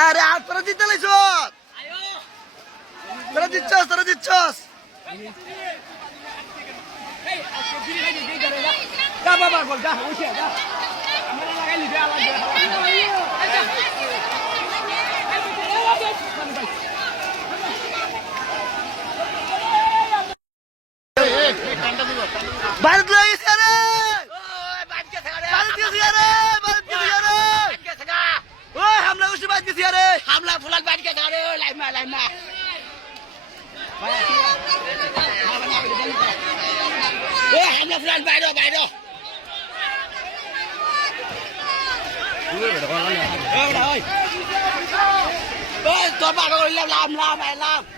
আরে আর তোরা জিতে লাইছ তোরা জিতছস বাবা বল যা উঠে যা আমরা লাগাইলি দে আলাদা भारत लोग इस यारे भारत किस यारे ओए हम लोग उसी बात किस यारे हम लोग फुलक बैठ के खा रहे हो लाइव में ओए हम लोग फुलक बैठो ओए तो बात कर लाम